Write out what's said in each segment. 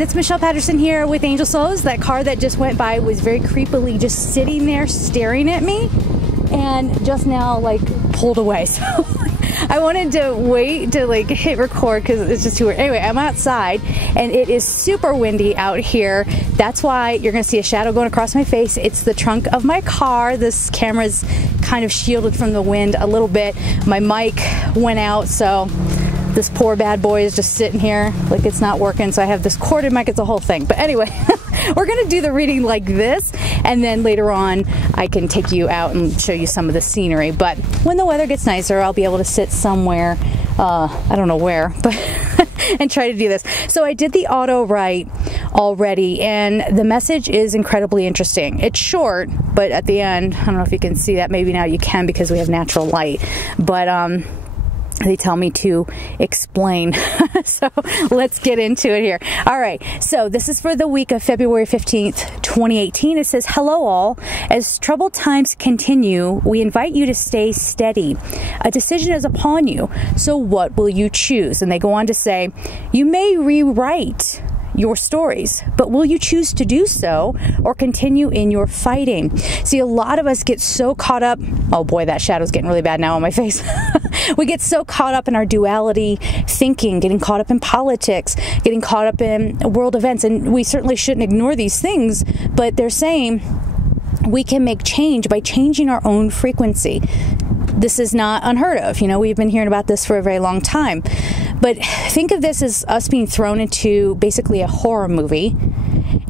guys, it's Michelle Patterson here with Angel Souls. That car that just went by was very creepily just sitting there staring at me and just now like pulled away. So I wanted to wait to like hit record because it's just too weird. Anyway, I'm outside and it is super windy out here. That's why you're gonna see a shadow going across my face. It's the trunk of my car. This camera's kind of shielded from the wind a little bit. My mic went out, so this poor bad boy is just sitting here like it's not working. So I have this corded mic, it's a whole thing. But anyway, we're gonna do the reading like this, and then later on I can take you out and show you some of the scenery. But when the weather gets nicer, I'll be able to sit somewhere, I don't know where, but and try to do this. So I did the auto write already, and the message is incredibly interesting. It's short, but at the end, I don't know if you can see that. Maybe now you can because we have natural light. But they tell me to explain. So let's get into it here. All right, so this is for the week of February 15th, 2018. It says, hello all. As troubled times continue, we invite you to stay steady. A decision is upon you. So what will you choose? And they go on to say, you may rewrite your stories, but will you choose to do so or continue in your fighting? See, a lot of us get so caught up. Oh boy, that shadow's getting really bad now on my face. We get so caught up in our duality thinking, getting caught up in politics, getting caught up in world events, and we certainly shouldn't ignore these things, but they're saying we can make change by changing our own frequency. This is not unheard of. You know, we've been hearing about this for a very long time. But think of this as us being thrown into basically a horror movie.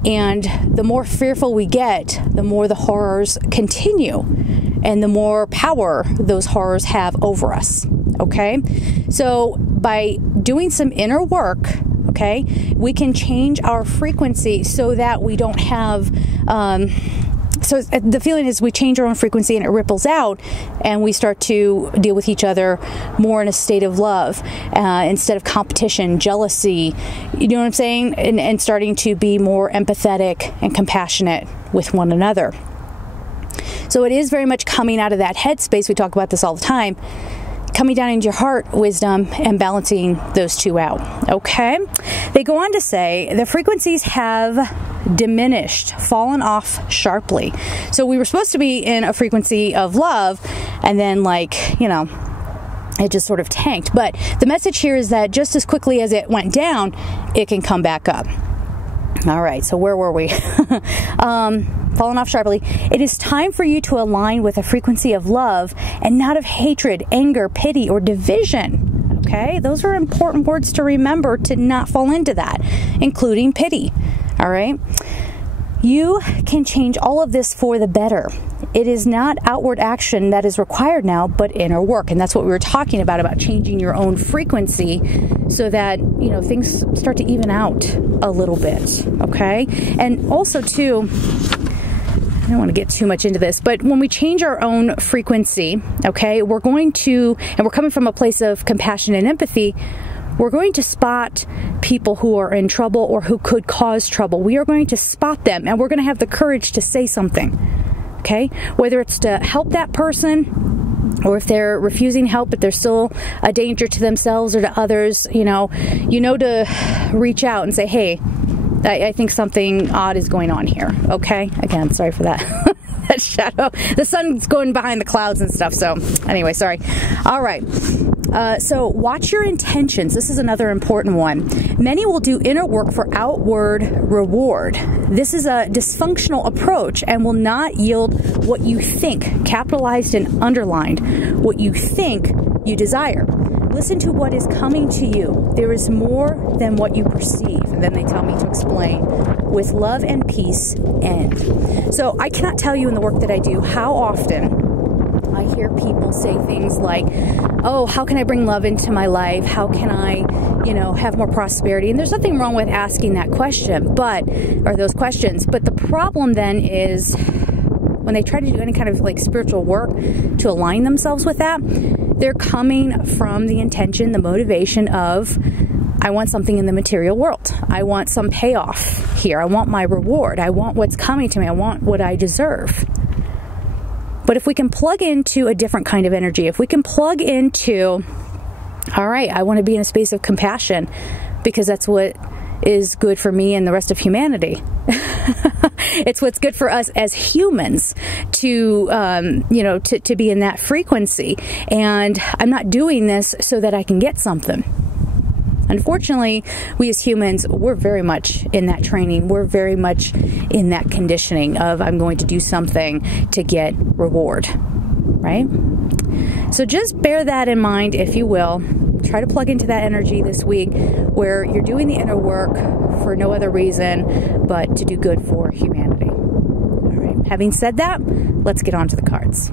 And the more fearful we get, the more the horrors continue. And the more power those horrors have over us. Okay? So by doing some inner work, okay, we can change our frequency so that we don't have... So the feeling is we change our own frequency and it ripples out, and we start to deal with each other more in a state of love instead of competition, jealousy, you know what I'm saying? And starting to be more empathetic and compassionate with one another. So it is very much coming out of that headspace. We talk about this all the time. Coming down into your heart wisdom and balancing those two out. Okay? They go on to say the frequencies have diminished, fallen off sharply. So we were supposed to be in a frequency of love, and then, like, you know, it just sort of tanked. But the message here is that just as quickly as it went down, it can come back up. All right, so where were we? Fallen off sharply. It is time for you to align with a frequency of love and not of hatred, anger, pity, or division. Okay, those are important words to remember, to not fall into that, including pity. All right, you can change all of this for the better. It is not outward action that is required now, but inner work. And that's what we were talking about changing your own frequency so that, you know, things start to even out a little bit. Okay, and also too, I don't want to get too much into this, but when we change our own frequency, okay, we're going to, and we're coming from a place of compassion and empathy, we're going to spot people who are in trouble or who could cause trouble. We are going to spot them, and we're going to have the courage to say something, okay? Whether it's to help that person, or if they're refusing help but they're still a danger to themselves or to others, you know to reach out and say, hey, I think something odd is going on here, okay? Again, sorry for that. That shadow. The sun's going behind the clouds and stuff, so anyway, sorry. All right. So watch your intentions. This is another important one. Many will do inner work for outward reward. This is a dysfunctional approach and will not yield what you think, capitalized and underlined, what you think you desire. Listen to what is coming to you. There is more than what you perceive. And then they tell me to explain. With love and peace, end. So I cannot tell you in the work that I do how often I hear people say things like, oh, how can I bring love into my life? How can I, you know, have more prosperity? And there's nothing wrong with asking that question, or those questions. But the problem then is when they try to do any kind of like spiritual work to align themselves with that, they're coming from the intention, the motivation of, I want something in the material world. I want some payoff here. I want my reward. I want what's coming to me. I want what I deserve. But if we can plug into a different kind of energy, if we can plug into, all right, I want to be in a space of compassion because that's what is good for me and the rest of humanity. It's what's good for us as humans to, you know, to be in that frequency. And I'm not doing this so that I can get something. Unfortunately, we as humans, we're very much in that training. We're very much in that conditioning of I'm going to do something to get reward, right? So just bear that in mind, if you will. Try to plug into that energy this week where you're doing the inner work for no other reason but to do good for humanity. All right. Having said that, let's get on to the cards.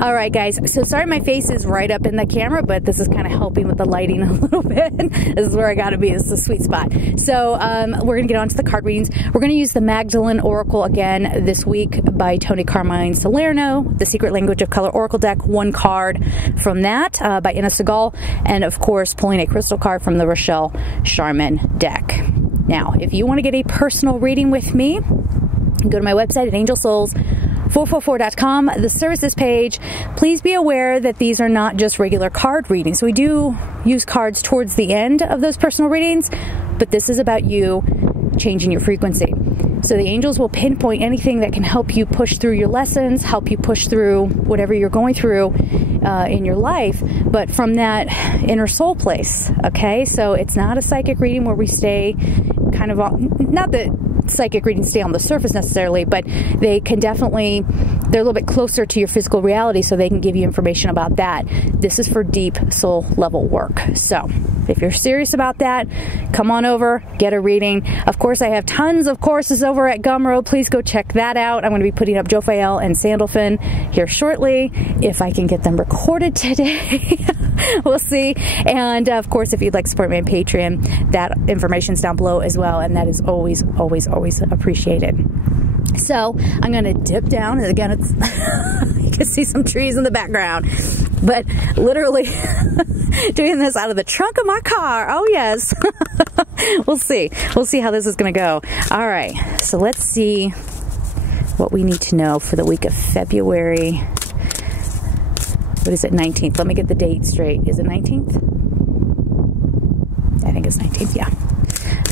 All right, guys, so sorry my face is right up in the camera, but this is kind of helping with the lighting a little bit. This is where I gotta be. This is the sweet spot. So we're gonna get on to the card readings. We're gonna use the Magdalene Oracle again this week by Tony Carmine Salerno, the Secret Language of Color Oracle deck, one card from that by Inna Segal, and of course pulling a crystal card from the Rochelle Sharman deck. Now, if you want to get a personal reading with me, go to my website at angelsouls444.com, the services page. Please be aware that these are not just regular card readings. We do use cards towards the end of those personal readings, but this is about you changing your frequency. So the angels will pinpoint anything that can help you push through your lessons, help you push through whatever you're going through in your life, but from that inner soul place, okay? So it's not a psychic reading where we stay kind of, not that psychic readings stay on the surface necessarily, but they can definitely, they're a little bit closer to your physical reality, so they can give you information about that. This is for deep soul level work. So if you're serious about that, come on over, get a reading. Of course, I have tons of courses over at Gumroad. Please go check that out. I'm going to be putting up Jophiel and Sandalphon here shortly, if I can get them recorded today. We'll see. And of course, if you'd like to support me on Patreon, that information's down below as well, and that is always, always, always appreciated. So I'm going to dip down, and again, it's you can see some trees in the background, but literally doing this out of the trunk of my car. Oh yes. We'll see how this is going to go. All right, so let's see what we need to know for the week of February. What is it, 19th? Let me get the date straight. Is it 19th? I think it's 19th, yeah.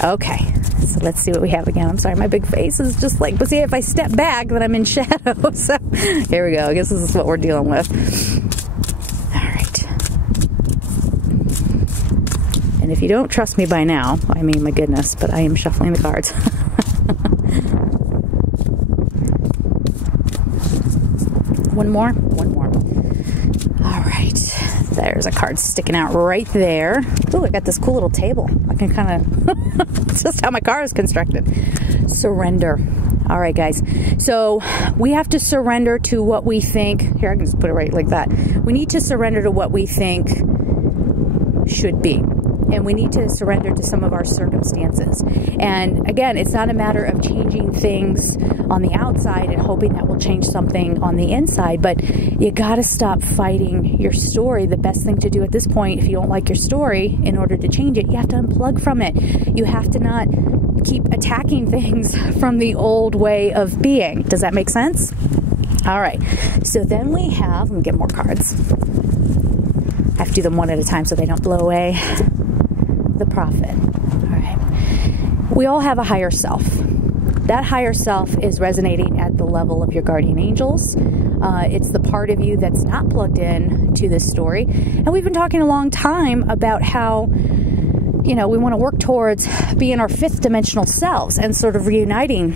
Okay, so let's see what we have again. I'm sorry, my big face is just like, but see, if I step back, then I'm in shadow. So here we go. I guess this is what we're dealing with. All right. And if you don't trust me by now, I mean, my goodness, but I am shuffling the cards. One more. All right, there's a card sticking out right there. Oh, I got this cool little table. I can kind of, it's just how my car is constructed. Surrender. All right, guys. So we have to surrender to what we think. Here, I can just put it right like that. We need to surrender to what we think should be. And we need to surrender to some of our circumstances. And again, it's not a matter of changing things on the outside and hoping that will change something on the inside, but you gotta stop fighting your story. The best thing to do at this point, if you don't like your story, in order to change it, you have to unplug from it. You have to not keep attacking things from the old way of being. Does that make sense? All right, so then we have, let me get more cards. I have to do them one at a time so they don't blow away. The Prophet. All right. We all have a higher self. That higher self is resonating at the level of your guardian angels. It's the part of you that's not plugged in to this story. And we've been talking a long time about how, you know, we want to work towards being our fifth dimensional selves and sort of reuniting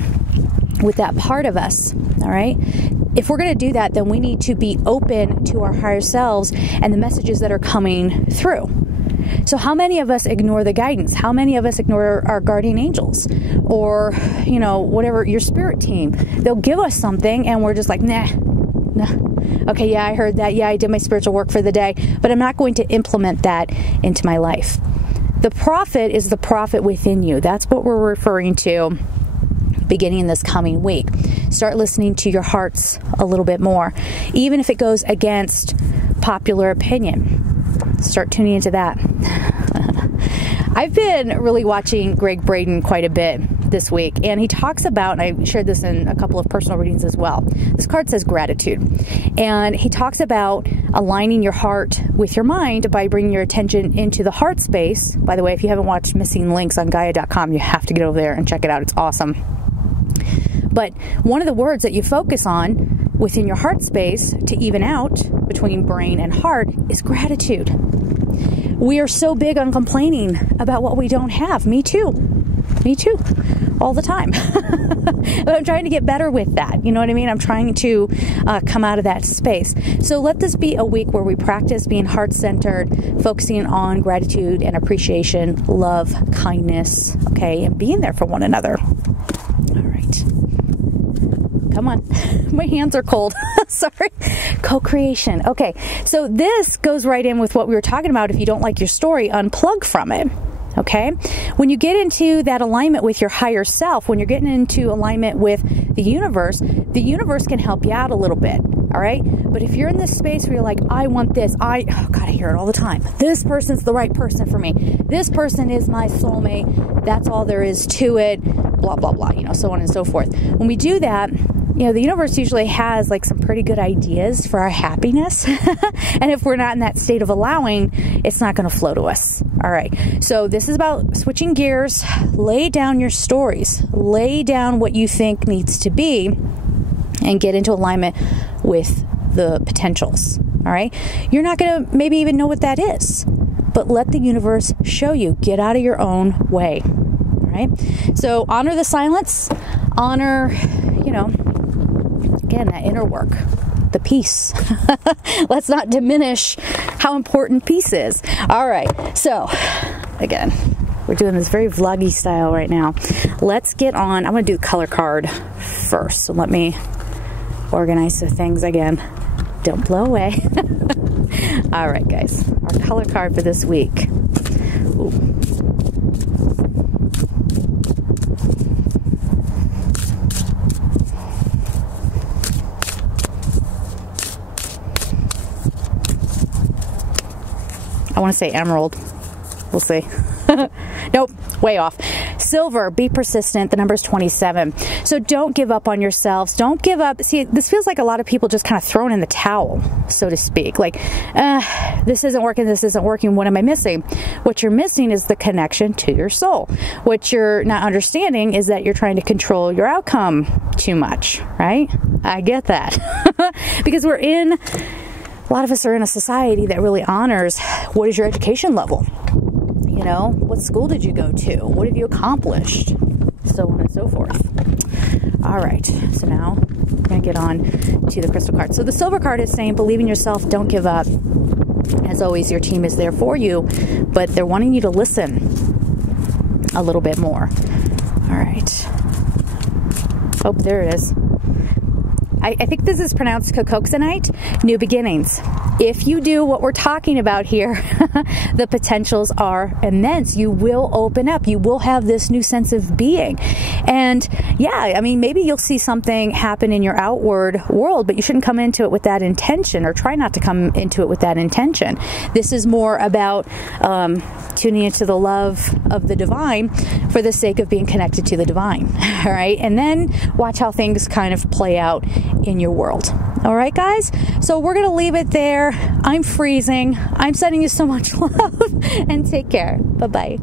with that part of us. All right. If we're going to do that, then we need to be open to our higher selves and the messages that are coming through. So how many of us ignore the guidance? How many of us ignore our guardian angels? Or, you know, whatever, your spirit team. They'll give us something and we're just like, nah. Okay, yeah, I heard that. Yeah, I did my spiritual work for the day, but I'm not going to implement that into my life. The prophet is the prophet within you. That's what we're referring to beginning this coming week. Start listening to your hearts a little bit more, even if it goes against popular opinion. Start tuning into that. I've been really watching Greg Braden quite a bit this week, and he talks about, and I shared this in a couple of personal readings as well. This card says gratitude, and he talks about aligning your heart with your mind by bringing your attention into the heart space. By the way, if you haven't watched Missing Links on Gaia.com, you have to get over there and check it out. It's awesome. But one of the words that you focus on within your heart space to even out between brain and heart is gratitude. We are so big on complaining about what we don't have. Me too. Me too. All the time. But I'm trying to get better with that. You know what I mean? I'm trying to come out of that space. So let this be a week where we practice being heart-centered, focusing on gratitude and appreciation, love, kindness, okay, and being there for one another. All right. Come on. My hands are cold. Sorry. Co-creation. Okay. So this goes right in with what we were talking about. If you don't like your story, unplug from it. Okay? When you get into that alignment with your higher self, when you're getting into alignment with the universe can help you out a little bit. All right? But if you're in this space where you're like, I want this, oh God, I hear it all the time. This person's the right person for me. This person is my soulmate. That's all there is to it. Blah, blah, blah, so on and so forth. When we do that, the universe usually has like some pretty good ideas for our happiness. And if we're not in that state of allowing, it's not going to flow to us. All right. So this is about switching gears. Lay down your stories. Lay down what you think needs to be and get into alignment with the potentials. All right. You're not going to maybe even know what that is, but let the universe show you. Get out of your own way. All right. So honor the silence. Honor, again, that inner work, the peace. Let's not diminish how important peace is. All right. So, again, we're doing this very vloggy style right now. Let's get on. I'm going to do the color card first. So let me organize the things again. Don't blow away. All right, guys. Our color card for this week. Ooh. I want to say emerald. We'll see. Nope, way off. Silver, be persistent. The number is 27. So don't give up on yourselves. Don't give up. See, this feels like a lot of people just kind of thrown in the towel, so to speak. Like, this isn't working. This isn't working. What am I missing? What you're missing is the connection to your soul. What you're not understanding is that you're trying to control your outcome too much, right? I get that. Because a lot of us are in a society that really honors what is your education level. What school did you go to? What have you accomplished? So on and so forth. All right. So now I'm going to get on to the crystal card. So the silver card is saying, believe in yourself. Don't give up. As always, your team is there for you, but they're wanting you to listen a little bit more. All right. Oh, there it is. I think this is pronounced Cocoxanite, new beginnings. If you do what we're talking about here, the potentials are immense. You will open up. You will have this new sense of being. And yeah, maybe you'll see something happen in your outward world, but you shouldn't come into it with that intention, or try not to come into it with that intention. This is more about tuning into the love of the divine for the sake of being connected to the divine. All right. And then watch how things kind of play out in your world. All right, guys. So we're going to leave it there. I'm freezing. I'm sending you so much love, and take care. Bye-bye.